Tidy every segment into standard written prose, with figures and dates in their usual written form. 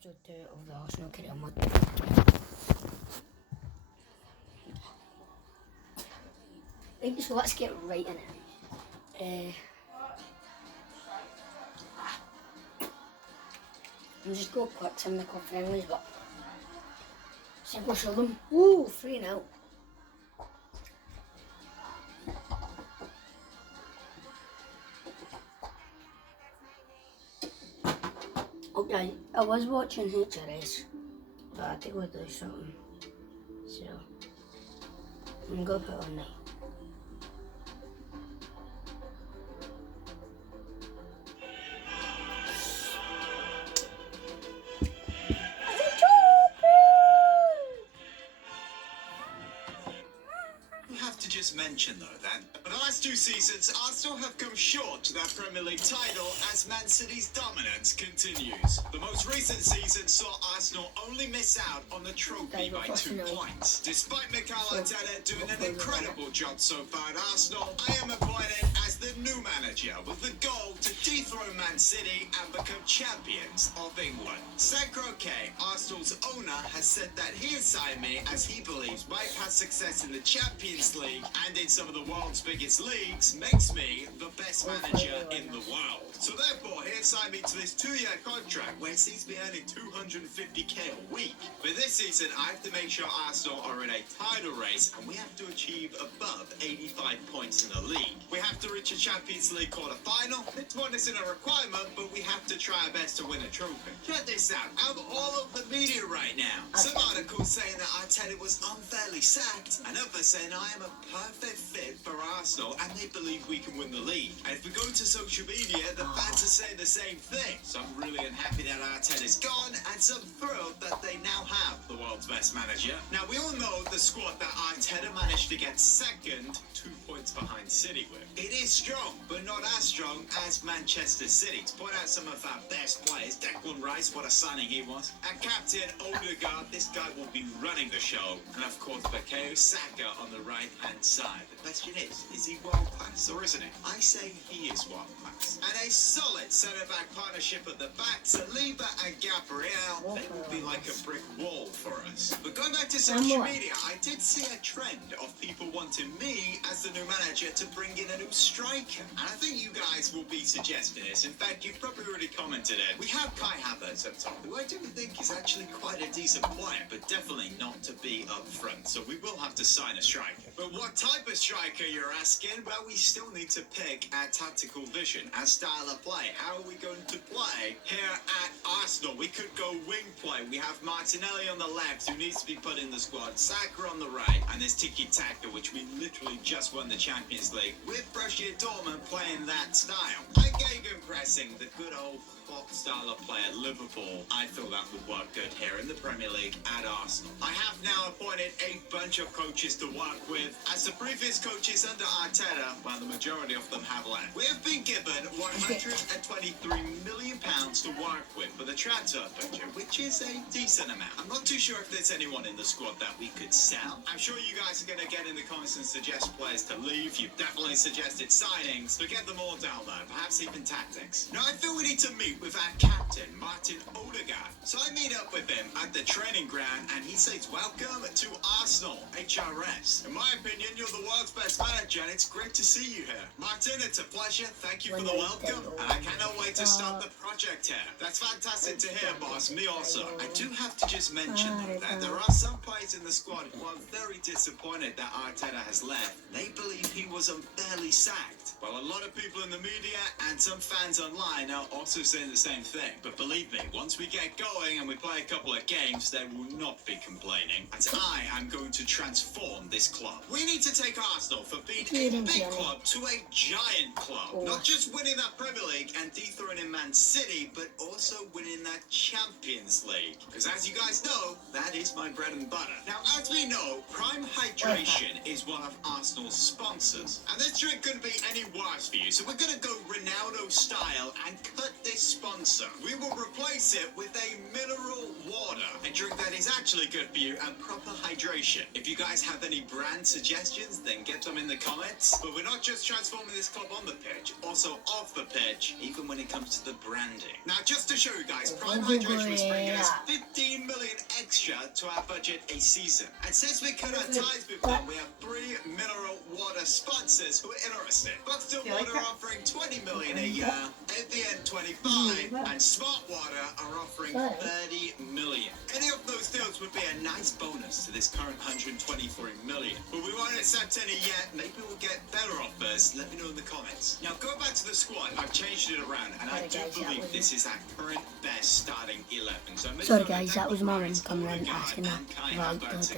episode 2 of the Arsenal Career Mode. Right, so let's get right in it. I'm just go quick some of the club friendlies, but so go show them. Ooh, 3-0. Okay, I was watching HRS, but I had to go do something, so I'm gonna put it on now. Just mention though that for the last 2 seasons, Arsenal have come short to their Premier League title as Man City's dominance continues. The most recent season saw Arsenal only miss out on the trophy by 2 points. Despite Mikel Arteta doing an incredible job so far at Arsenal, I am appointed as the new manager with the goal to dethrone Man City and become champions of England. Stan Kroenke, Arsenal's owner, has said that he has signed me as he believes my past success in the Champions League and in some of the world's biggest leagues makes me the best manager in the world. So therefore, he has signed me to this 2-year contract where he sees me earning 250k a week. But this season, I have to make sure Arsenal are in a title race and we have to achieve above 85 points in the league. We have to reach a Champions League quarter-final. This one isn't a requirement, but we have to try our best to win a trophy. Check this out. I'm all over the media right now. Some articles saying that Arteta was unfairly sacked, and others saying I am a perfect fit for Arsenal and they believe we can win the league. And if we go to social media, the fans are saying the same thing. Some really unhappy that Arteta's gone and some thrilled that they now have the world's best manager. Now we all know the squad that Arteta managed to get second, 2 points behind City with. It is strong, but not as strong as Manchester City. To point out some of our best players, Declan Rice, what a signing he was. Our captain, Odegaard, this guy will be running the show. And of course, Bukayo Saka on the right-hand side. The question is he world-class or isn't he? I say he is world-class. And a solid centre-back partnership at the back, Saliba and Gabriel, they will be like a brick wall for us. But going back to social media, I did see a trend of people wanting me as the new manager to bring in a new striker. And I think you guys will be suggesting this. In fact, you've probably already commented it. We have Kai Havertz up top, who I do think is actually quite a decent player, but definitely not to be up front. So we will have to sign a striker. But what type of striker, you're asking? Well, we still need to pick our tactical vision, our style of play. How are we going to play here at Arsenal? We could go wing play. We have Martinelli on the left, who needs to be put in the squad, Saka on the right, and there's tiki-taka, which we literally just won the Champions League, with Borussia Dortmund playing that style. High gegenpressing, the good old Klopp style of play at Liverpool. I feel that would work good here in the Premier League at Arsenal. I have now appointed a bunch of coaches to work with, as the previous coaches under Arteta, well, the majority of them have left. We have been given £123 million to work with for the transfer budget, which is a decent amount. I'm not too sure if there's anyone in the squad that we could sell. I'm sure you guys are going to get in the comments and suggest players to leave. You've definitely suggested signings, so get them all down there, perhaps even tactics. Now I feel we need to meet with our captain, Martin Odegaard. So I meet up with him at the training ground and he says, welcome to Arsenal, HRS. In my opinion, you're the world's best manager and it's great to see you here. Martin, it's a pleasure. Thank you for the welcome. And I cannot wait to start the project here. That's fantastic to hear, boss. Me also. I do have to just mention though, that there are some players in the squad who are very disappointed that Arteta has left. They believe he was unfairly sacked. Well, a lot of people in the media and some fans online are also saying the same thing. But believe me, once we get going and we play a couple of games, they will not be complaining. And I am going to transform this club. We need to take Arsenal from being a big club to a giant club. Not just winning that Premier League and dethroning Man City, but also winning that Champions League. Because as you guys know, that is my bread and butter. Now, as we know, Prime Hydration is one of Arsenal's sponsors. And this drink couldn't be any worse for you. So we're going to go Ronaldo style and cut this sponsor. We will replace it with a mineral water, a drink that is actually good for you and proper hydration. If you guys have any brand suggestions, then get them in the comments. But we're not just transforming this club on the pitch, also off the pitch, even when it comes to the branding. Now, just to show you guys, Prime Hydration was bringing us 15 million extra to our budget a season. And since we cut our ties with them, we have 3 mineral water sponsors who are interested. Buxton Water offering 20 million a year, AVN 25, and Smart Water are offering 30 million. Any of those deals would be a nice bonus to this current 123 million. But we won't accept any yet. Maybe we'll get better offers. Let me know in the comments. Now go back to the squad. I've changed it around, and I do believe this is our current best starting 11. Sorry guys, that was Mum coming in asking about this.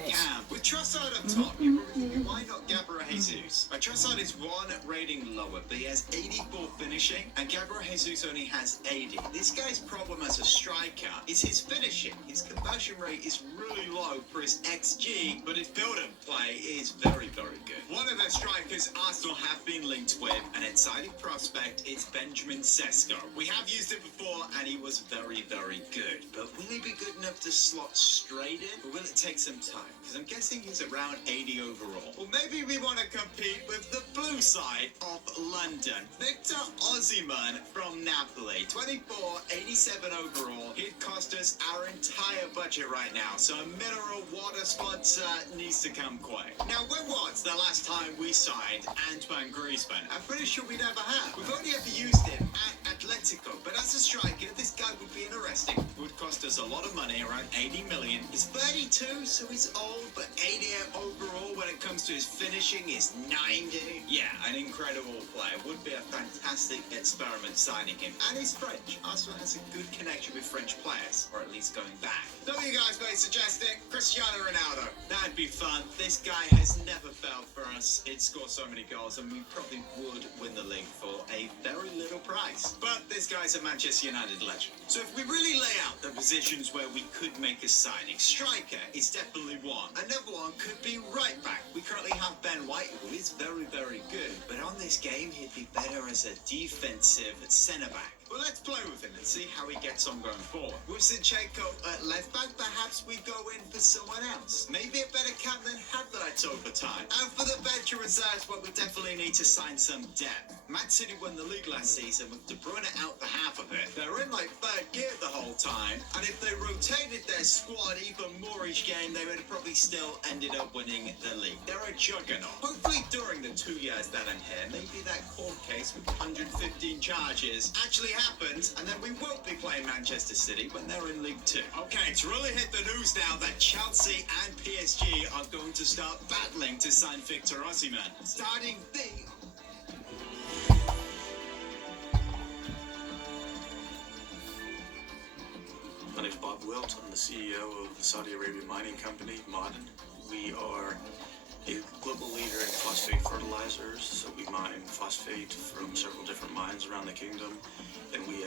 With Trossard up top, you're probably thinking, why not Gabriel Jesus? Trossard is 1 rating lower, but he has 84 finishing, and Gabriel Jesus only has 80. This guy's problem as a striker is his finishing. His conversion rate is really low for his XG, but his build-up play is very, very good. One of the strikers Arsenal have been linked with, an exciting prospect, is Benjamin Sesko. We have used it before, and he was very, very good. But will he be good enough to slot straight in, or will it take some time? Because I'm guessing he's around 80 overall. Well, maybe we want to compete with the blue side of London. Victor Osimhen from Napoli, 24, 87 overall. He'd cost us our entire budget right now, so a mineral water sponsor needs to come quick. Now, when was the last time we signed Antoine Griezmann? I'm pretty sure we never have. We've only ever used him at Atletico, but as a striker, this guy would be interesting. It would cost us a lot of money, around 80 million. He's 32, so he's old, but 80 overall when it comes to his finishing is 90. Yeah, an incredible player. Would be a fantastic experiment signing him. And he's French. Arsenal has a good connection with French players, or at least going back. Some of you guys may suggest it. Cristiano Ronaldo. That'd be fun. This guy has never failed for us. He'd score so many goals, and we probably would win the league for a very little price. But this guy's a Manchester United legend. So if we really lay out the positions where we could make a signing, striker is definitely one. Another one could be right back. We currently have Ben White, who is very, very good. But on this game, he'd be better as a defensive centre back. Well, let's play with him and see how he gets on going forward. With Zinchenko at left back, perhaps we go in for someone else. Maybe a better cap than Havertz over time. And for the bench reserves, well, we definitely need to sign some depth. Man City won the league last season with De Bruyne out for half of it. They're in like 3rd gear the whole time, and if they rotated their squad even more each game, they would have probably still ended up winning the league. They're a juggernaut. Hopefully during the 2 years that I'm here, maybe that court case with 115 charges actually happens, and then we won't be playing Manchester City when they're in League 2. Okay, to really hit the news now that Chelsea and PSG are going to start battling to sign Victor Osimhen. Starting the... My name is Bob Wilt. I'm the CEO of the Saudi Arabian mining company, Ma'aden. We are a global leader in phosphate fertilizers, so we mine phosphate from several different mines around the kingdom, and we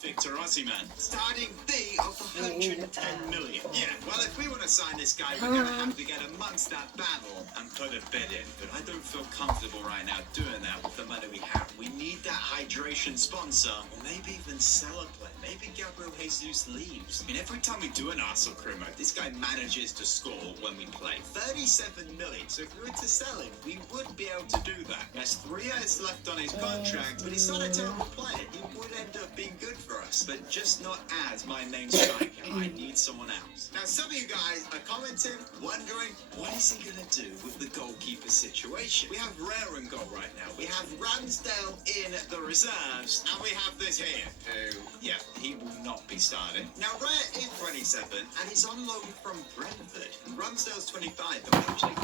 Victor Osimhen, starting fee of 110 million. Yeah, well, if we want to sign this guy, we're going to have to get amongst that battle and put a bid in. But I don't feel comfortable right now doing that with the money we have. We need that hydration sponsor, or maybe even sell a player. Maybe Gabriel Jesus leaves. I mean, every time we do an Arsenal career mode, this guy manages to score when we play. 37 million. So if we were to sell him, we would be able to do that. He has 3 years left on his contract, but he's not a terrible player. He would end up being good for us, but just not as my main striker. I need someone else. Now, some of you guys are commenting, wondering, what is he going to do with the goalkeeper situation? We have Rare in goal right now. We have Ramsdale in the reserves, and we have this here, who, yeah, he will not be starting. Now, Rare is 27, and he's on loan from Brentford. And Ramsdale's 25, but actually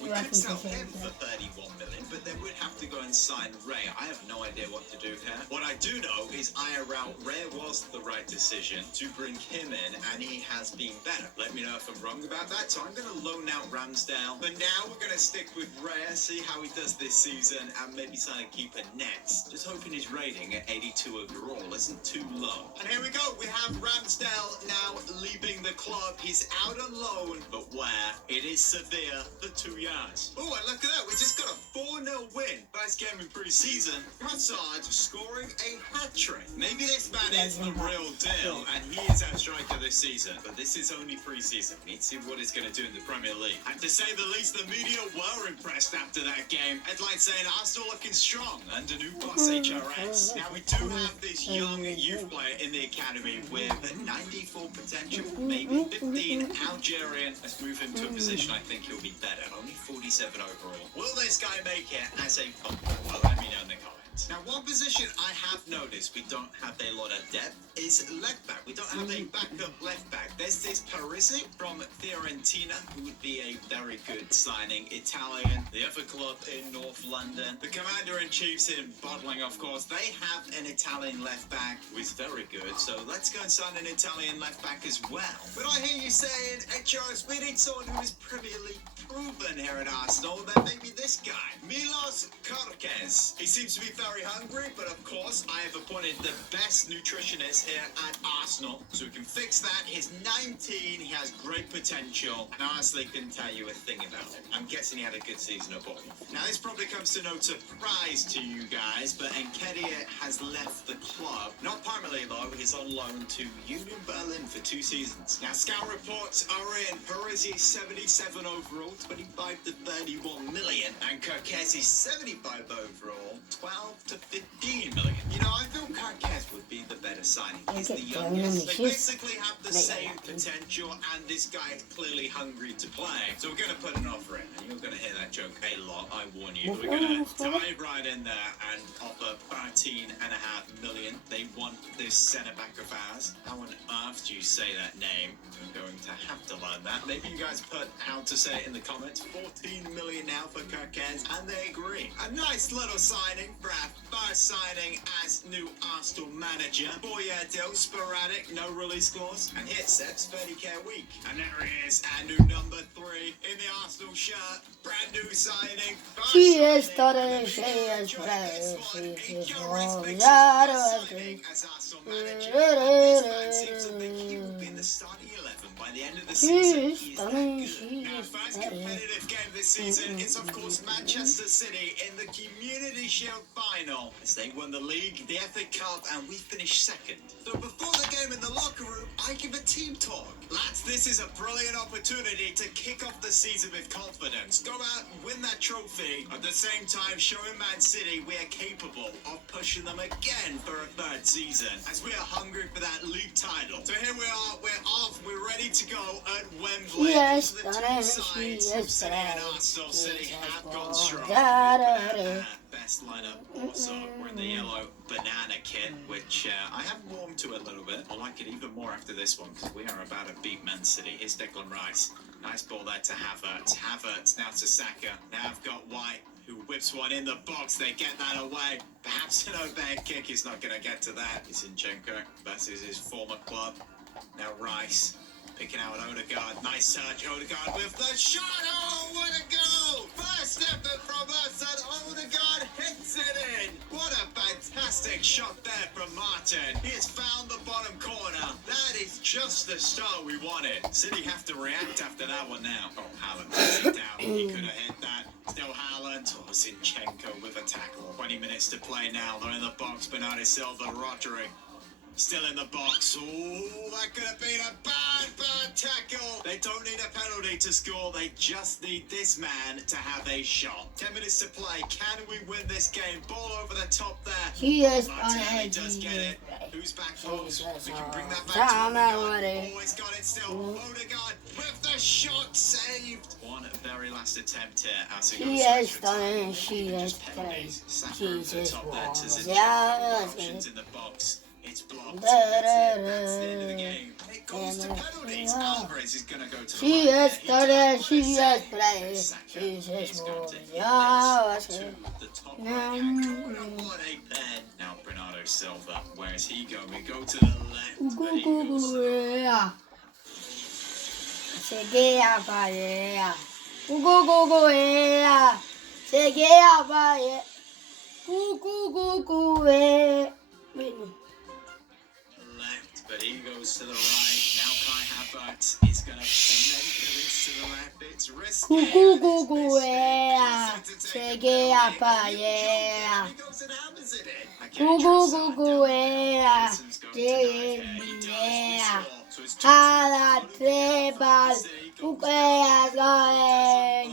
we could sell him for 31 million, but they would have to go and sign Ray. I have no idea what to do here. What I do know is IRL Ray was the right decision to bring him in, and he has been better. Let me know if I'm wrong about that. So I'm going to loan out Ramsdale. But now we're going to stick with Ray, see how he does this season, and maybe sign a keeper next. Just hoping his rating at 82 overall isn't too low. And here we go. We have have Ramsdale now leaving the club. He's out on loan, but where? It is Sevilla for 2 yards. Oh, and look at that. We just got a 4-0 win. First game in pre-season. Hazard scoring a hat-trick. Maybe this man is the real deal, and he is our striker this season. But this is only pre-season. We need to see what he's going to do in the Premier League. And to say the least, the media were impressed after that game. Headline saying Arsenal looking strong under new boss HRS. Now we do have this young youth player in the academy with 94 potential, maybe 15. Algerian. Let's move him to a position I think he'll be better. Only 47 overall. Will this guy make it as a well, let me know in the comments. Now, one position I have noticed we don't have a lot of depth is left back. We don't have a backup left back. There's this Parisi from Fiorentina, who would be a very good signing. Italian, the other club in North London. The commander-in-chiefs in Bottling, of course, they have an Italian left back who is very good. So let's go and sign an Italian left back as well. But I hear you saying, HRS, we need someone who is Premier League proven here at Arsenal. Then maybe this guy, Milos Kerkez. He seems to be very hungry, but of course, I have appointed the best nutritionist here at Arsenal, so we can fix that. He's 19, he has great potential, and honestly couldn't tell you a thing about him. I'm guessing he had a good season at Bournemouth. Now, this probably comes to no surprise to you guys, but Nketiah has left the club. Not permanently, though. He's on loan to Union Berlin for 2 seasons. Now, scout reports are in. Parisi 77 overall, 25 to 31 million, and Kerkez is 75 overall, 12 to 15 million. You know, I feel Kerkez would be the better signing. He's the youngest. They basically have the same potential, and this guy is clearly hungry to play. So we're going to put an offer in, and you're going to hear that joke a lot, I warn you. We're going to dive right in there and offer 13.5 million. They want this centre-back of ours. How on earth do you say that name? We're going to have to learn that. Maybe you guys put how to say it in the comments. 14 million now for Kerkez, and they agree. A nice little signing for our first signing as new Arsenal manager. 4-year deal, sporadic, no release clause, and hit sets 30k a week. And there he is, our new number 3 in the Arsenal shirt. Brand new signing. She is starting, she is As Arsenal manager, this man seems to think he will be in the starting 11 by the end of the season. He's that good. Now, first competitive game this season is, of course, Manchester City in the Community Shield final, as they won the league, the FA Cup, and we finished second. So before the game in the locker room, I give a team talk. Lads, this is a brilliant opportunity to kick off the season with confidence. Go out and win that trophy. At the same time, showing Man City we are capable of pushing them again for a 3rd season, as we are hungry for that league title. So here we are, we're off, we're ready to go at Wembley. Yes, These are the two sides of City and Arsenal. City have gone strong. Best lineup also. We're in the yellow banana kit, which I have warmed to a little bit. I like it even more after this one, because we are about to beat Man City. Here's Declan Rice. Nice ball there to Havertz. Havertz now to Saka. Now I've got White, who whips one in the box. They get that away. Perhaps an overhead kick is not going to get to that. Zinchenko versus his former club. Now Rice picking out Odegaard. Nice touch. Odegaard with the shot. Oh, what a goal! First effort from us, and Odegaard hits it in. What a fantastic shot there from Martin. He has found the bottom corner. That is just the start we wanted. City have to react after that one now. Oh, Haaland puts it down. He could have hit that. Still Haaland. Oh, Zinchenko with a tackle. 20 minutes to play now. They're in the box. Bernardo Silva, Rodri. Still in the box. Oh, that could have been a bad tackle. They don't need a penalty to score. They just need this man to have a shot. 10 minutes to play. Can we win this game? Ball over the top there. She is Martinelli does get it. Who's back post? We can bring that back to Odegaard. Oh, he's got it still. Odegaard with the shot saved. One very last attempt here. She is stunning. She is stunning. Saka over the top there to Yeah, options in the box. It's blocked. That's the end of the game. It goes to penalties. Alvarez is going to go to the She right is there. stunning. She is playing. Saka She is is going to hit yeah, this to the top right hand corner. What a pen. Now Bernardo Silva. Where is he going? We go to the left. But he goes to the yeah. Seguia vai. Go yeah. Seguia vai. Go. Wait. left, but he goes to the right. Now Kai Havertz is going to cement this to the left. It's risky. Yeah. Cheguei, rapaz, yeah. He goes and hammers it in. Yeah. Yeah. Ala trebas. Ucreas going.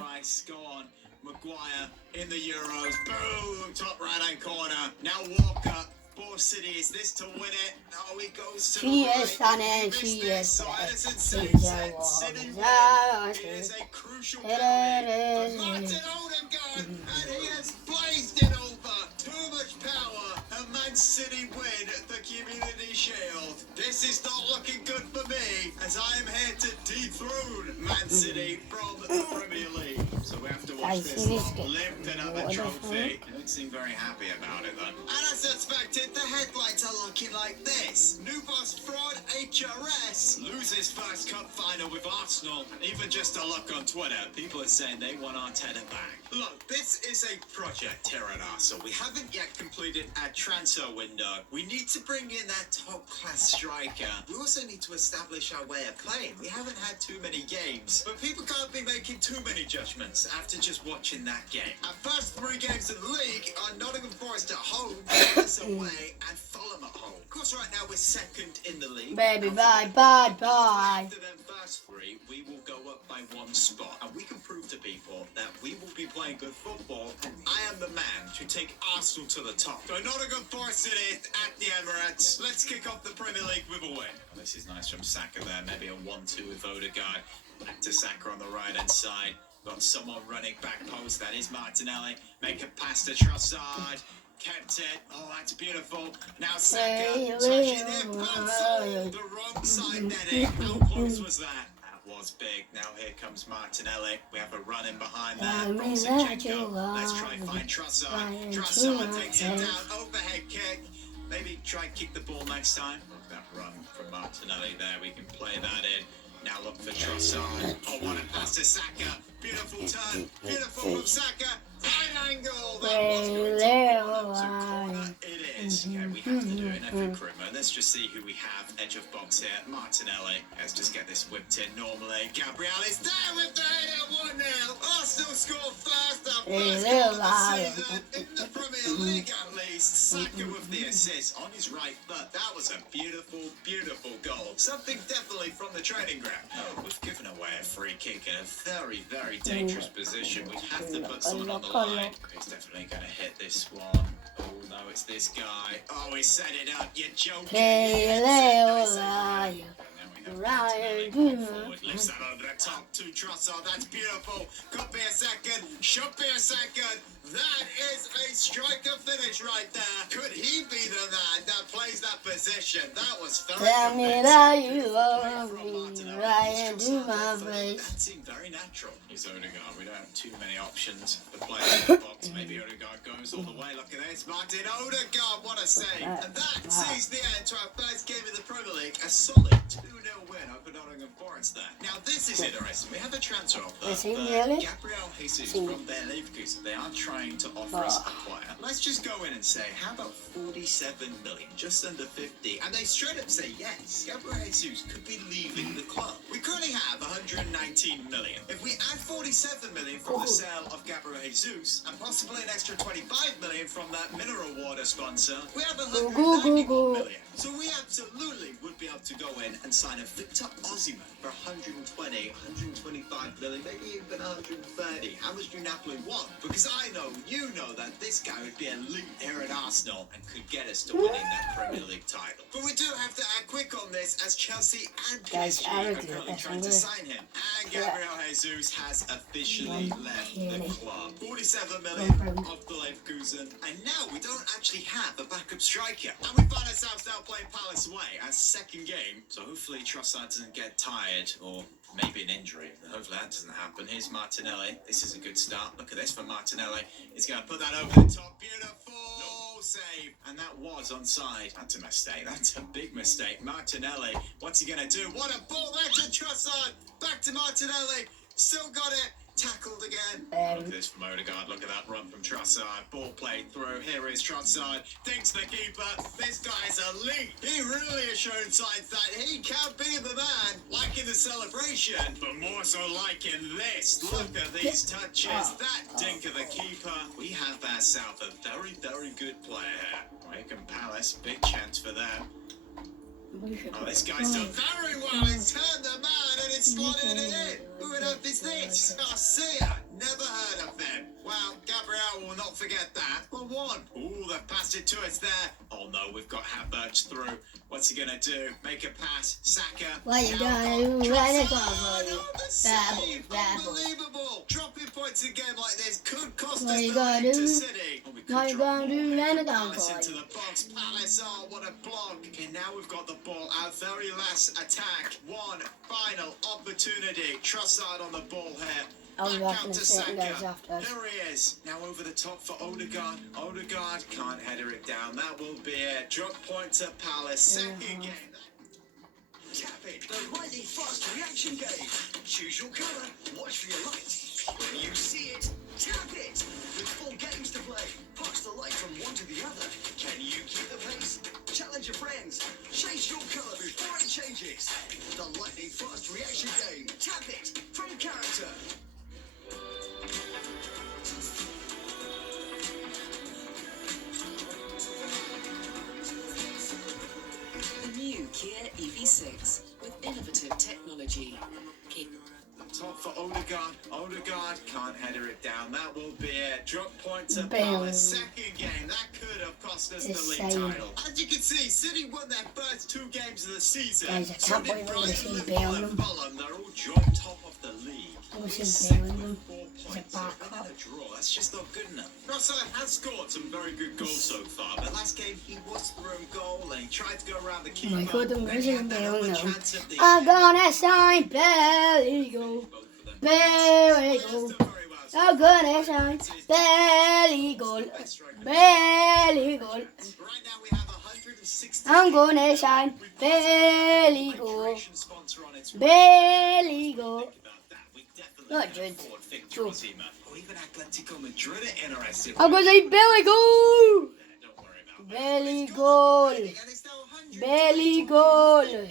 Rice, go on. Maguire in the Euros. Boom! Top right-hand corner. Now Walker. Ball City, is this to win it? Oh, he goes to She the is right. stunning, He she missed this, is so stunning. Edison She saves is it. City win. stunning. It is a crucial It penalty. is. But Martin Odegaard, and he has blazed it over. Too much power, and Man City win the Community Shield. This is not looking good for me, as I am here to dethrone Man City from the Premier League. So we have to watch this lifting up the trophy. They don't seem very happy about it, though. And as expected, the headlines are looking like this. New boss fraud HRS loses first cup final with Arsenal. And even just a look on Twitter, people are saying they want Arteta back. Look, this is a project here at Arsenal. We haven't yet completed our transfer window. We need to bring in that top-class striker. We also need to establish our way of playing. We haven't had too many games, but people can't be making too many judgments after just watching that game. Our first 3 games of the league are Nottingham Forest at home, Palace away, and Fulham at home. Of course, right now we're second in the league. Baby, And bye, for bye, the- bye. After them first 3, we will go up by 1 spot, and we can prove to people that we will be playing good football, and I am the man to take Arsenal to the top. So Nottingham Forest City at the Emirates. Let's kick off the Premier League with a win. Oh, this is nice from Saka there. Maybe a 1-2 with Odegaard. Back to Saka on the right-hand side. Got someone running back post. That is Martinelli. Make a pass to Trossard. Kept it. Oh, that's beautiful. Now Saka touching it. Pencil. The wrong side netting. How close was that? That was big. Now here comes Martinelli. We have a run in behind there from Zinchenko. Let's try find Trossard. Trossard taking it down. Overhead kick. Maybe try kick the ball next time. Look, that run from Martinelli there. We can play that in. Now look for Trossard. Oh, what a pass to Saka. Beautiful turn. Beautiful from Saka. Right angle. That was going to corner. It is. Okay, we have to do it in every recruitment. Let's just see who we have. Edge of box here. Martinelli. Let's just get this whipped in normally. Gabriel is there with the header 1-0. Arsenal score first. Our first goal of the season in the Premier League at least. Saka with the assist on his right foot. That was a beautiful, beautiful goal. Something definitely from the training ground. Oh, we've given away a free kick in a very, very dangerous position. We have to put someone on the line. He's definitely going to hit this one. Oh no, it's this guy. Oh, he set it up. You're joking. Ryan forward, lifts that over the top to Trossard. That's beautiful. Could be a second. Should be a second. That is a striker finish right there. Could he be the man that plays that position? That was very Tell me convincing. that you Beautiful love from me Martinelli. right It's into Trossard my that thought face. That seemed very natural. Here's Odegaard. We don't have too many options for players in the box. Maybe Odegaard goes all the way. Look at this. Martin Odegaard, what a save. And that sees the end to our first game in the Premier League. A solid 2-0 win over Nottingham Forest there. Now this is interesting. We have a transfer offer. Is he for really? Gabriel Jesus from Bayer Leverkusen. They are trying to offer us a player. Let's just go in and say, how about 47 million? Just under 50. And they straight up say yes. Gabriel Jesus could be leaving the club. We currently have 119 million. If we add 47 million from the sale of Gabriel Jesus and possibly an extra 25 million from that mineral water sponsor, we have 191 million. So we absolutely would be able to go in and sign a Victor Osimhen for 120, 125 million, maybe even 130. How much do Napoli want? Because I know, you know that this guy would be elite here at Arsenal and could get us to winning that Premier League title. But we do have to act quick on this as Chelsea and Guys, PSG I are already currently did trying to this. sign him. And Gabriel Jesus has officially left the club. 47 million off the Leverkusen. And now we don't actually have a backup striker. And we find ourselves now playing Palace away, our second game. So hopefully Trossard doesn't get tired or maybe an injury. Hopefully that doesn't happen. Here's Martinelli. This is a good start. Look at this for Martinelli. He's going to put that over the top. Beautiful save. And that was onside. That's a mistake. That's a big mistake. Martinelli, what's he going to do? What a ball there to Trossard. Back to Martinelli. Still got it. Tackled again. Um, Look at this from Odegaard. Look at that run from Trossard. Ball played through. Here is Trossard. Dinks the keeper. This guy's elite. He really has shown signs that he can be the man, like in the celebration, but more so like in this. Look at these touches. That dink of the keeper. We have ourselves a very, very good player here. Wycombe Palace, big chance for them. Oh, this guy's done very well. He's turned the man and it's slotted it in. Who on earth is this? Garcia. Never heard of him. Well, Gabriel will not forget that. Well, one. Ooh, they've passed it to us there. Oh no, we've got Havertz through. What's he gonna do? Make a pass. Saka. What you Now gonna do? got When it's Trossard. over, Oh, the Babble, save. babble. Unbelievable. Dropping points again like this could cost What us you the gonna lead to do? City. Well, we could What you drop gonna more. do? Make Then a it's on Palace for into you. the box. Palace, oh, what a block. Okay, now we've got the ball. Our very last attack. One final opportunity. Trossard on the ball here. I'll be Back back in out a to second, guys, Saka. after. There he is. Now over the top for Odegaard. Odegaard can't header it down. That will be it. Drop point to Palace. Second game. Tap it, the lightning fast reaction game. Choose your colour, watch for your light. When you see it, tap it. With 4 games to play, pass the light from one to the other. Can you keep the pace? Challenge your friends. Chase your colour before it changes. The lightning fast reaction game. Tap it from character. The new Kia EV6 with innovative technology. Top for Odegaard. Odegaard can't header it down. That will be it. Drop point to Bam. Palace. Second game. That could have cost us the league Insane. title. As you can see, City won their first 2 games of the season. Guys, I So can't did believe I'm gonna Brighton, see Liverpool, Bellingham. and Fulham. They're all joint top of the league. We've seen Second Bellingham. with 4 He's a points. backup. And a draw. That's just not good enough. Russell has scored some very good goals so far, but last game he was through a goal and he tried to go around the keeper. Oh my God, I'm Then he missing had that other Bellingham. chance at the I'm end. gonna sign Bellingham. Bellingham. I'm gonna sign Bellingham. Bellingham. Right now we have 160. I'm gonna sign Bellingham. Sponsor on its way. Bellingham. Think about that. We definitely Not can good. afford Victor Osimhen. Or even Atletico Madrid are interested. I'm gonna say Bellingham. Don't worry about that. Bellingham. And it's now 150 Bellingham. million.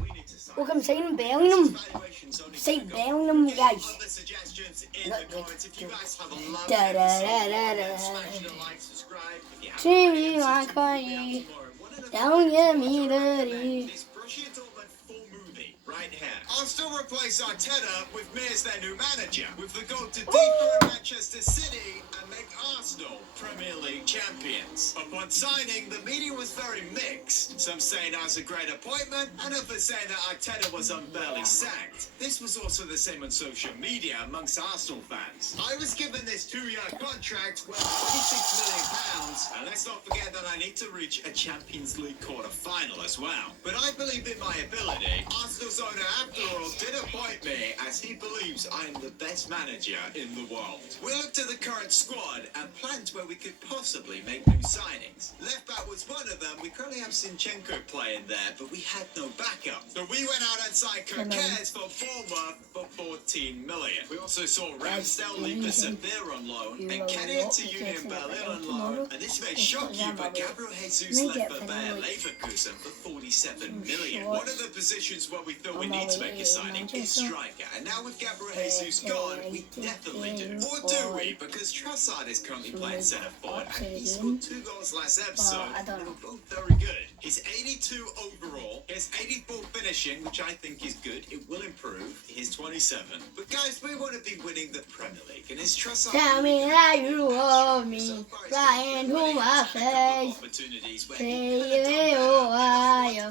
We need to sign Look, I'm saying Bellingham. valuations only Say gonna go Bellingham, guys. Other suggestions in Not the good. comments. If you guys have a love Da, da, da, da, da, smash the like, subscribe. If you haven't See already, me and like subscribe I to the video tomorrow. One of the Don't get me films I dirty. recommend is Borussia Dortmund full movie right here. Arsenal replace Arteta with me as their new manager, with the goal to dethrone Manchester City and make Arsenal Premier League champions. Upon signing, the media was very mixed. Some saying that was a great appointment, and others saying that Arteta was unfairly sacked. This was also the same on social media amongst Arsenal fans. I was given this 2-year contract worth £26 million, and let's not forget that I need to reach a Champions League quarter-final as well. But I believe in my ability. Arsenal's owner, after all, did appoint me as he believes I am the best manager in the world. We looked at the current squad and planned where we could possibly make new signings. Left back was one of them. We currently have Zinchenko playing there, but we had no backup. So we went out and signed Kirkez for Bournemouth for 14 million. We also saw Ramsdale leave for Sevilla on loan and Kenny to Union Berlin on loan. And this may shock you, but Gabriel Jesus left for Bayer Leverkusen for 47 million. One of the positions where we thought we need to make a signing is striker. And now with Gabriel Jesus gone, we definitely do. Or do we? Because Trossard is currently playing centre forward and he scored 2 goals last episode. I don't They know. were both very good. He's 82 overall. His 84 finishing, which I think is good. It will improve. He's 27. But guys, we want to be winning the Premier League. And his Trossard... Tell me that you love me, right into my face. Opportunities where Say it, oh, I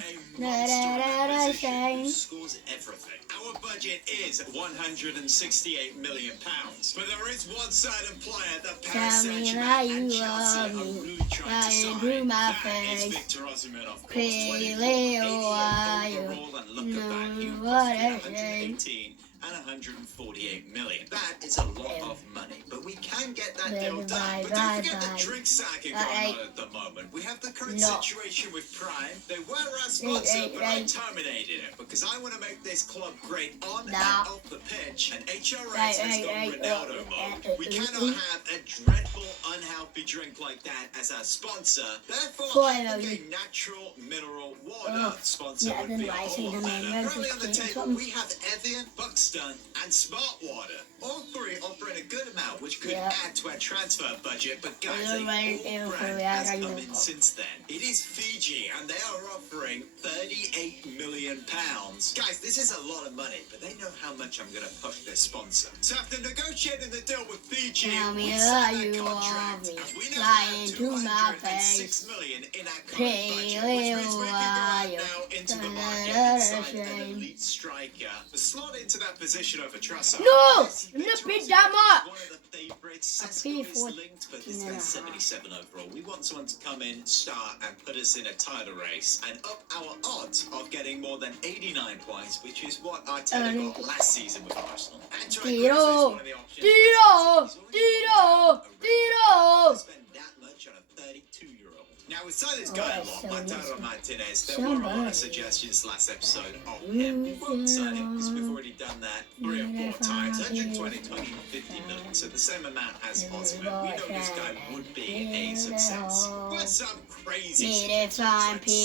scores everything. Our budget is £168 million, but there is one certain player that Paris Tell me Saint-Germain that and you Chelsea love are me, really trying to right sign. into my That is face. Victor Osimhen, of course. Say 24, it, 88 oh, I overall, and look at that. He know cost what me I say. 118. and 148 million. That is a lot of money, but we can get that deal done. But don't forget the drink saga going on at the moment. We have the current situation with Prime. They were our sponsor, but I terminated it because I want to make this club great on and off the pitch. And HRH has gone Ronaldo mode. We cannot have a dreadful, unhealthy drink like that as our sponsor. Therefore, I think a natural mineral water sponsor would be a whole lot better. Currently on the table, we have Evian, Buxton, and Smart Water. All three offering a good amount, which could add to our transfer budget. But guys, a full brand has come in since then. It is Fiji, and they are offering £38 million. Guys, this is a lot of money, but they know how much I'm going to push their sponsor. So after negotiating the deal with Fiji, we signed that contract, and we now have £206 million in our current budget, which means we can go out now into the market and sign an elite striker to slot into that position over Trussard. No! Yes, Not Victor bid that Osimhen is much. one of the favourites. I Sesko paid is for linked, but this guy's 77 overall. We want someone to come in, start, and put us in a title race and up our odds of getting more than 89 points, which is what Arteta got last season with Arsenal. And Troy Cruz is one of the options. Spend that much on a 32-year-old. Now, with Silas guy a lot, Lautaro Martinez, there were a lot of suggestions last episode of him. We won't sign him because we've already done that 3 or 4 times. 120, 250 million, so the same amount as Osimhen. We know this guy would be a success. But some crazy suggestions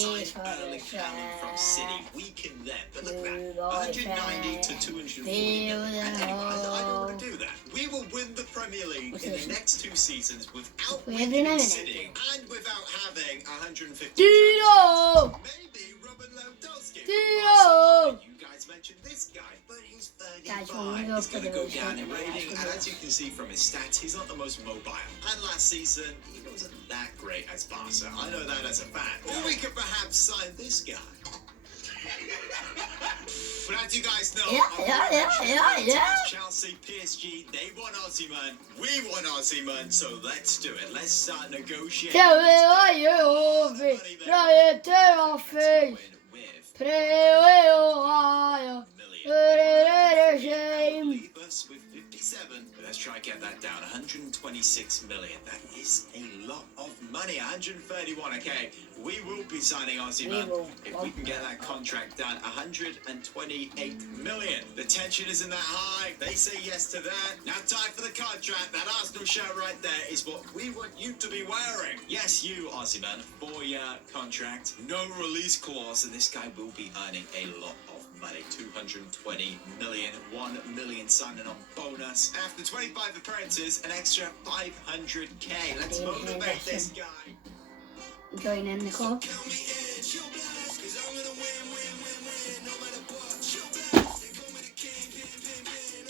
like sign Erling Haaland from City, weaken them. But look at that, 190 to 240 million. And anyway, I don't want to do that. We will win the Premier League in the next 2 seasons without weakening City and without having 150. Maybe Robert Lewandowski. You guys mentioned this guy, but he's 35. He's going to go down in rating, and as you can see from his stats, he's not the most mobile. And last season, he wasn't that great as Barca. I know that as a fan. Or we could perhaps sign this guy. But as you guys know, Chelsea, PSG, they want Osimhen, we want Osimhen, so let's do it. Let's start negotiating. Leave us with 57. Let's try and get that down. 126 million. That is a lot of money. 131. Okay, we will be signing Osimhen if we can get that contract done. 128 million. The tension isn't that high. They say yes to that. Now time for the contract. That Arsenal shirt right there is what we want you to be wearing. Yes, you, Osimhen. 4-year contract. No release clause, and this guy will be earning a lot of money. 220 million, 1 million signing on bonus. After 25 appearances, an extra 500k. Let's motivate this guy. Join in the club. Count me in, chill blast, 'cause I'm gonna win, no matter what. Chill blast, they call me the king, pin.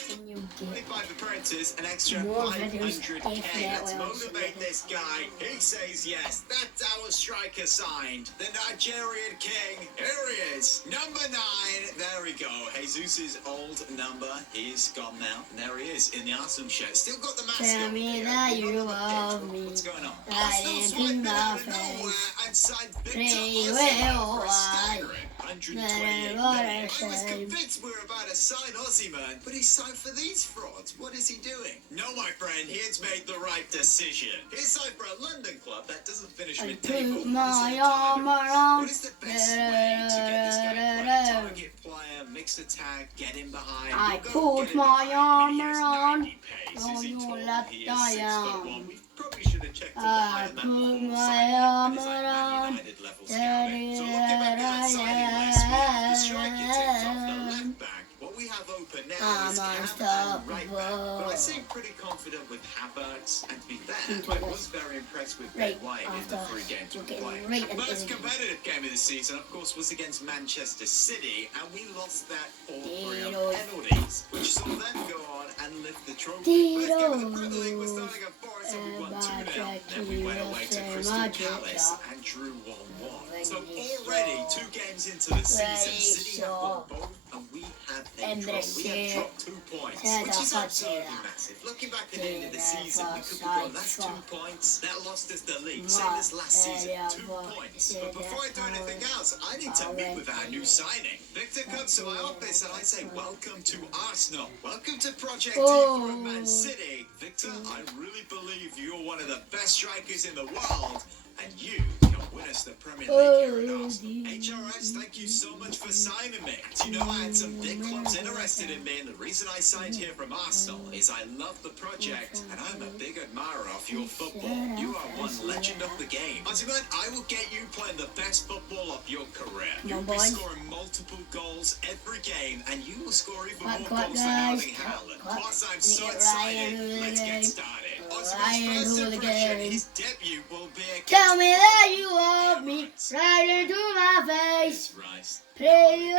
And you get 25 appearances, an extra more videos 500k. Let's if motivate this guy. He says yes. That's our striker signed. The Nigerian king. Here he is. Number 9. There we go. Jesus' old number is gone now. And there he is in the Arsenal shirt. Still got the mask Tell on. me here. that Not you on the love pitch. me. What's going on? Right Arsenal into swiping my out of face. nowhere and signed Victor Pretty Osimhen for a well, staggering 128 what million. I I was said. convinced we were about to sign Osimhen, but he signed for these frauds. What is he doing? No, my friend, he has made the right decision. He's signed for a London club that doesn't finish I mid-table. put my arm around. What is the best way to get this guy playing? Target player, mixed attack, get him behind. I We'll go put get him my behind. I arm mean, he has around 90 pace. Is he on tall? your left He is 6'1". arm. We probably should have checked him behind that put before my signing him, arm but it's like Man around. United level scouting. So looking back at that signing list, we have the striker ticked off the left back. What we have open now I'm is Cam and right back. unstoppable. But I seem pretty confident with Havertz, and to be fair, I was very impressed with Ben Right White in the after 3 games we you're getting played. right The into most the competitive game of the season, of course, was against Manchester City, and we lost that 4-3 on Dido. penalties, which saw them go on and lift the trophy. First game of the Premier League was Dido. starting at Forest, and we won And 2-0. Then we went away to Magic Crystal Magic Palace Shop. and drew 1-1. So Magic already Shop. 2 games into the season, Magic City have won Shop. both, and we have En a draw. We have Brescia. dropped 2 points, Se which is da absolutely fatica. massive. Looking back at the end of the season, we could be Sai gone. That's 2 fa. points. That lost us the league, Ma same as last season. era 2 voi, points. se But before I do da anything else, I need to meet with our new signing. Victor comes to my office and I say, welcome to Arsenal. Welcome to Project E for Man City. Victor, I really believe you're one of the best strikers in the world. And you can win us the Premier League here at Arsenal. HRS, thank you so much for signing me. Do you know I had some big clubs interested in me, and the reason I signed here from Arsenal is I love the project, and I'm a big admirer of your football. You are one legend of the game. Ozyman, I will get you playing the best football of your career. You'll be scoring multiple goals every game, and you will score even more goals than Erling Haaland. Plus, I'm so excited. Let's get started. Ozyman's first impression, his debut will be against... Tell me that you want me right into my face. Rice. Pray you,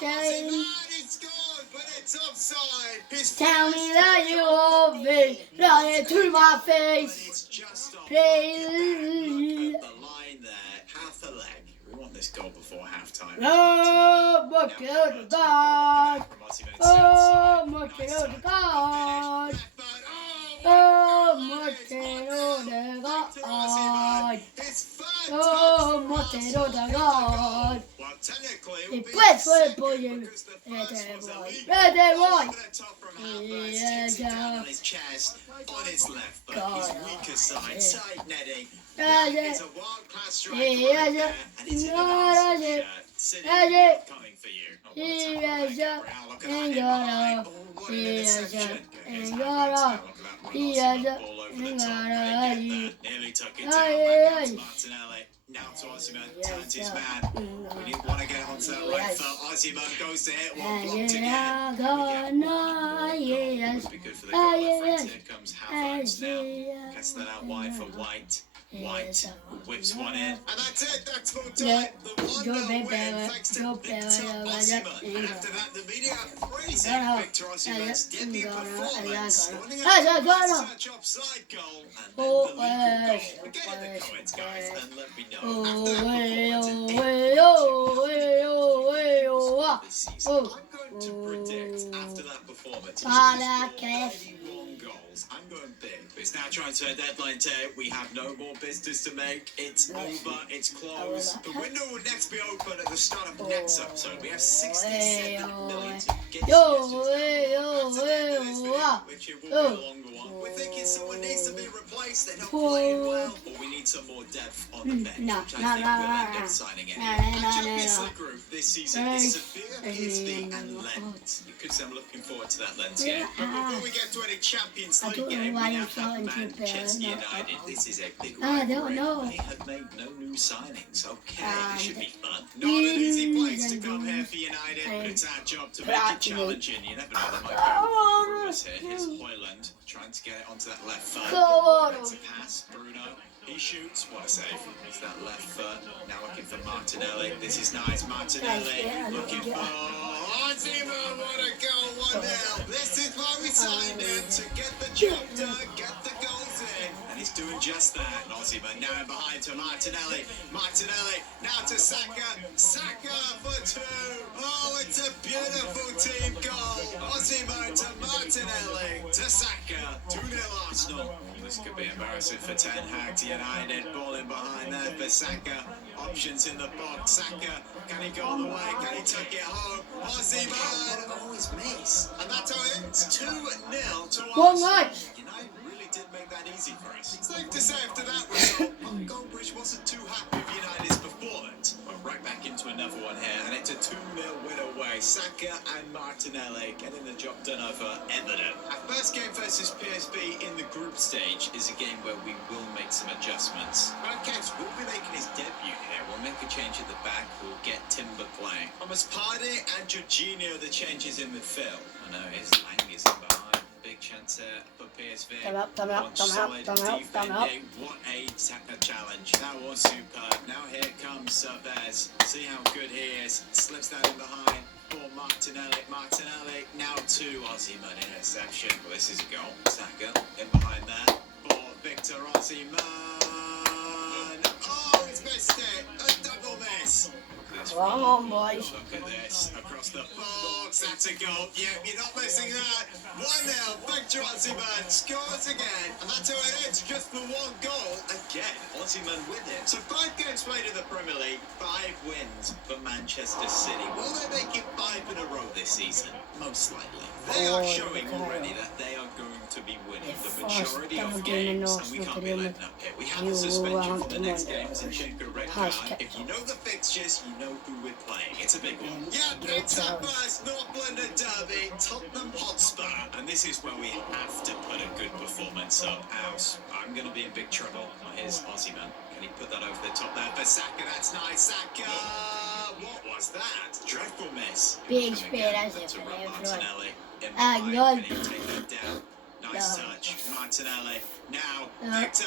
shame. It's gone, but it's offside. Tell me that you want me right into my But face. it's just off. Pray Look at the line there. Half a leg. We want this goal before half-time. Oh, look at God. Oh, look at God. Oh, Montero de God. Oh, Montero de God. Y pues fue el pollo. Vete, voy. On his left foot, his weaker side, side netting. Yeah, That yeah. is a world-class striker Yeah, right yeah. there, and it's in the Yeah, Arsenal yeah. shirt. City Yeah, yeah. coming for you. Oh, Yeah, what a tackle yeah. there, Gabriel. Look at And that in behind. got Oh, what an Yeah, interception. yeah. Here's And Havertz got now. Look at that run. Yeah, Osimhen yeah. ball over And the top. got They get there. Nearly took it down. Yeah, Back out to yeah. Martinelli. Now to Osimhen. Yeah, Turns his yeah. man. We need want to get onto that right Yes. foot. Osimhen goes to hit one. Yeah, Blocked yeah, again. God, no, yes. Would be good for the Ah, goal. yeah, Reference. yes. Here comes Havertz now. Yeah. Gets that out wide for White. White Yes. whips one in. And that's it. That's full Yeah. time. The 1-0 Yo, win baby, thanks to yo, Victor baby, Osimhen. And after that, the media praising Gonna- Victor Osimhen's debut Gonna- performance. Gonna- Scoring Gonna- a Gonna- such offside goal. And Oh, then the legal yes, goal. Get in the yes, comments, guys, yes. and let me know. Oh, After that way, performance, oh, it way, oh, way, oh, way, oh, ah. this season. Oh. I'm going to predict after that performance, he's Para going to que- score 91 goals. I'm going big. It's now transfer deadline day. We have no more business to make. It's over. It's closed. The window will next be open at the start of next episode. We have 67 million to get Yo, suggestions hey, down below. yo, After the end of this hey, video, ah. which it will Oh. be a longer one, we're thinking someone needs to be replaced. They're not playing well, or we need some more depth on the bench, No, which I no, think no, we'll no, end no. up signing No, anyway. no, Our no, Champions no. League group this season is Sevilla, PSV, and Lens. You could say I'm looking forward to that Lens game. But before we get to any Champions I League don't know game, why we you now felt have into Manchester bed. United. This is a big I don't rivalry. know. They have made no new signings. Okay, And this should be fun. Not an easy place to come here for United, but it's our job to make it challenging. You never know, they might go through us here. Here's Højlund trying to get it onto that left foot. It's a pass, Bruno. He shoots. What a save. It's that left foot. Now looking for Martinelli. This is nice. Martinelli looking for... Ozyman, what a goal, 1-0. This is why we signed him, to get the job done, get the goals in. And he's doing just that. And Ozyman now in behind to Martinelli. Martinelli now to Saka. Saka for 2. Oh, it's a beautiful team goal. Ozyman to Martinelli to Saka. 2-0 Arsenal. This could be embarrassing for Ten Hag to United. Ball in behind there for Saka. Options in the box. Saka, can he go all the way? Can he take it home? Ozyman! Oh, he's missed. And that's how it ends. 2-0 to One Arsenal. match. United really did make that easy for us. Safe to say after that result, Mark Goldbridge wasn't too happy with United's performance. We're right back into another one here, and it's a 2-0 win away. Saka and Martinelli getting the job done over Everton. Our first game versus PSV in the group stage is a game where we will make some adjustments. Marquez will be making his debut here. We'll make a change at the back. We'll get Timber playing. Thomas Partey and Jorginho the changes in midfield. I know his Lang is in behind. Big chance here for PSV. Thumb up, thumb up, One thumb up, solid thumb up, thumb up. defending. What a challenge. That was superb. Now here comes Cervez. See how good he is. Slips that in behind for Martinelli. Martinelli now to Ozyman. Interception. Well, this is a goal. Saka in behind there for Victor Ozyman. Oh, he's missed it. A double miss. Look at this Come on, boys. Look at this. Across the box. That's a goal. Yep, you're not missing that. 1-0. Victor Osimhen scores again. And that's how it is. Just for one goal. Again, Osimhen with it. So 5 games played in the Premier League. 5 wins for Manchester City. Will they make it 5 in a row this season? Most likely. They are showing already that they are going to be winning the majority of games. And we can't be letting up here. We have the suspension for the next game. Zinchenko red card. If you know the fixtures, you know who we're playing. It's a big one. Yeah, it's our first North London derby, Tottenham Hotspur. And this is where we have to put a good performance up. Else, I'm going to be in big trouble. Here's Osimhen. Can he put that over the top there for Saka? That's nice. Saka! What was that? Dreadful miss. Big Coming speed again, as but if to it run ever Martinelli. In Ah, behind. good. Can he take that down? Nice No. touch. Martinelli. Now, No. Victor.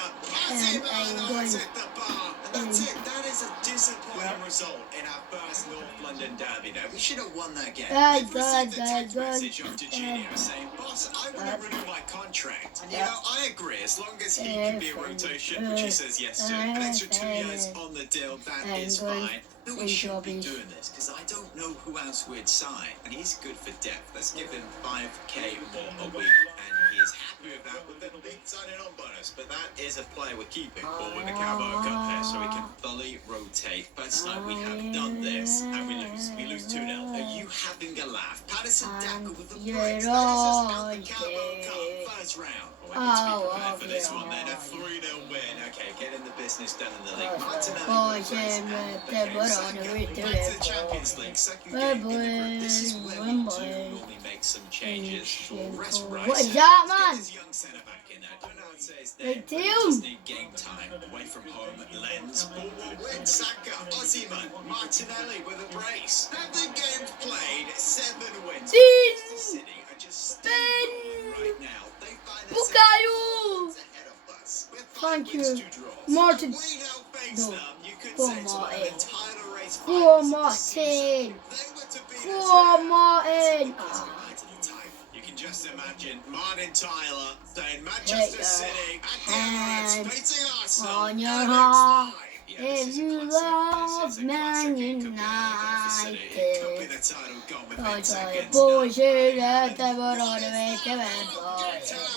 And Osimhen has good. hit the bar. And that's it. That is a disappointing result in our first North London derby there. We should have won that game. We've received a text message off Jorginho saying, "Boss, I want to renew my contract." And you know, I agree. As long as he can be a rotation, which he says yes to, an extra 2 years on the deal, that is fine. But we shouldn't be doing this because I don't know who else we'd sign. And he's good for depth. Let's give him 5k more a week. And he is happy with that with the big signing on bonus. But that is a player we're keeping for with the Carabao Cup here, so we can fully rotate. First time we have done this and we lose. We lose 2-0. Are you having a laugh? Patterson Daka with the breaks. That is us out the Carabao Cup first round. Well, to be prepared for this one then, a 3-0 win. Okay, getting the business done in the league. Martinelli with the brace and back to the Champions League. Second game in the group. This is where we do normally make some changes. We'll rest Rice. What is that, man? Get his young centre back in there. Don't know how to say his Hey, name. Tim. Just need game time. Away from home, Lens. Will win. Saka, Osimhen, Martinelli with a brace. 7 games played, 7 wins. Manchester City are just steamrolling right now. They find themselves Bukayo! ahead of us. With 5 Thank wins, you. 2 draws. Martin. We now face No. them. You could Go say to an Martin. entire race. Go finals of the Martin. season. They were to beat us Go here. Martin! Because of right at the time. You can just imagine Martin Tyler saying Manchester Take City at the hand Emirates facing Arsenal. on your for the next heart. 5. Yeah, this If is a you classic. love This is a Man classic. It could be another goal for City. It could be United. the title gone within Cause I seconds. bullshit at the bottom of the What is way, that? boy.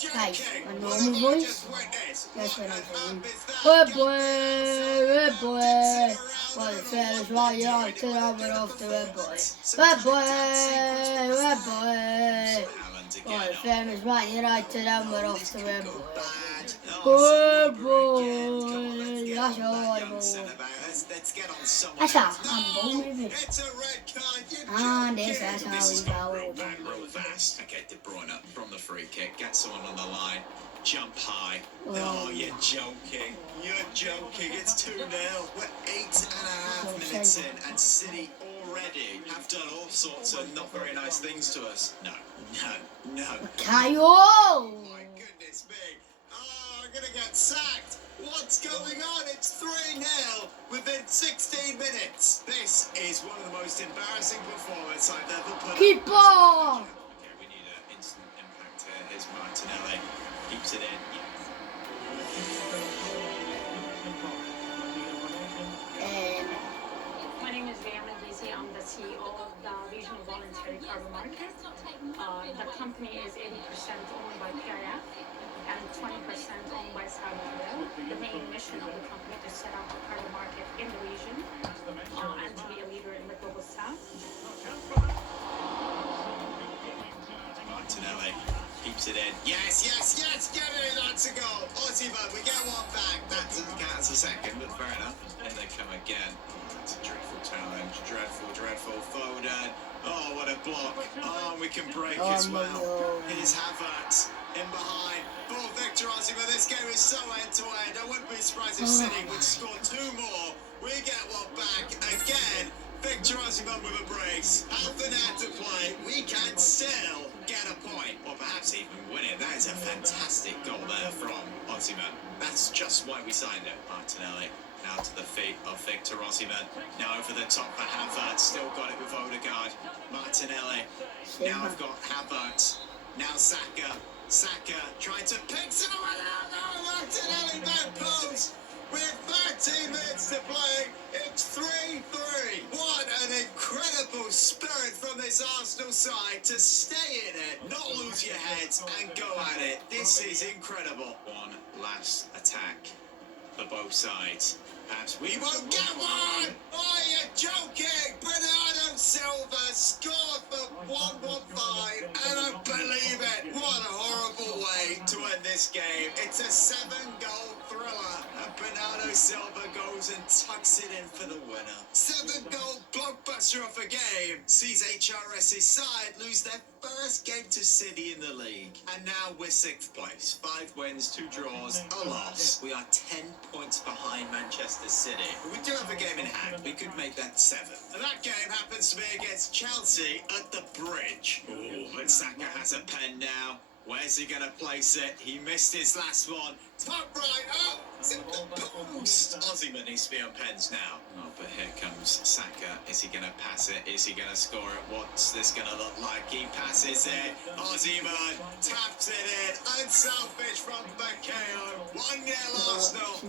You're Guys, joking. my What normal have I voice? just witnessed? That's what I'm on saying. earth is that? Good boy, Gabriel good Jesus boy. dancing around Well, the and fellas all right that. out to the rubber off the red boy. Some Red kind boy, of dancing was red that? boy. Haaland again. Well, the fellas right to the rubber off This the could red go boy. bad. Good Saliba again. Come on, boy. let's get That's on all that right, young boy. centre-back. Let's get on someone That's a else. handball, No, maybe. it's a red card. You're Ah, joking. this is how This has we gone go. real bad, real fast. Okay, De Bruyne from the free kick. Get someone on the line. Jump high. Oh, you're joking. You're joking. It's 2-0. We're 8.5 minutes in, and City already have done all sorts of not very nice things to us. No. Kayo! Oh my goodness me. Oh, I'm gonna get sacked. What's going on? It's 3-0 within 16 minutes. This is one of the most embarrassing performances I've ever put Keeper! on. Okay, we need an instant impact here. Here's Martinelli. Keeps it in. My name is Rihanna Gizi. I'm the CEO of the Regional Voluntary Carbon Market. The company is 80% owned by PIF and 20% owned by Saudi. The main mission of the company is to set up a carbon market in the region and to be a leader in the global south. Martinelli keeps it in. Yes, get it, that's a goal. Osimhen, we get one back. That doesn't count as a second, but fair enough. And they come again. That's a dreadful challenge. Dreadful. Foden. Oh, what a block. Oh, we can break as well. Here's Havertz in behind. Oh, Victor Osimhen, this game is so end-to-end. I wouldn't be surprised if City would score 2 more. We get one back again. Victor Osimhen with a brace. Half an hour to play. We can still get a point, or perhaps even win it. That is a fantastic goal there from Osimhen. That's just why we signed it. Martinelli now to the feet of Victor Osimhen. Now over the top for Havertz. Still got it with Odegaard. Martinelli. Now I've got Havertz. Now Saka. Saka trying to pick someone out. No, Martinelli back post. With 13 minutes to play, it's 3-3. this Arsenal side to stay in it, not lose your heads, and go at it. This is incredible. One last attack for both sides. Perhaps we won't get one! Are you joking? Bernardo Silva scored for 1-1-5, and I believe it. What a horrible way to end this game. It's a 7-goal thriller, and Bernardo Silva goes and tucks it in for the winner. 7-goal blockbuster of a game sees HRS's side lose their first game to City in the league. And now we're 6th place. 5 wins, 2 draws, a loss. We are 10 points behind Manchester City. But we do have a game in hand. We could make that 7. And that game happens to be against Chelsea at the Bridge. Oh, but Saka has a pen now. Where's he going to place it? He missed his last one. Top right. Oh, it's in the post. Ozyman needs to be on pens now. Oh, but here comes Saka. Is he going to pass it? Is he going to score it? What's this going to look like? He passes it. Ozyman taps it in. Unselfish from Bakayoko. 1-0 Arsenal.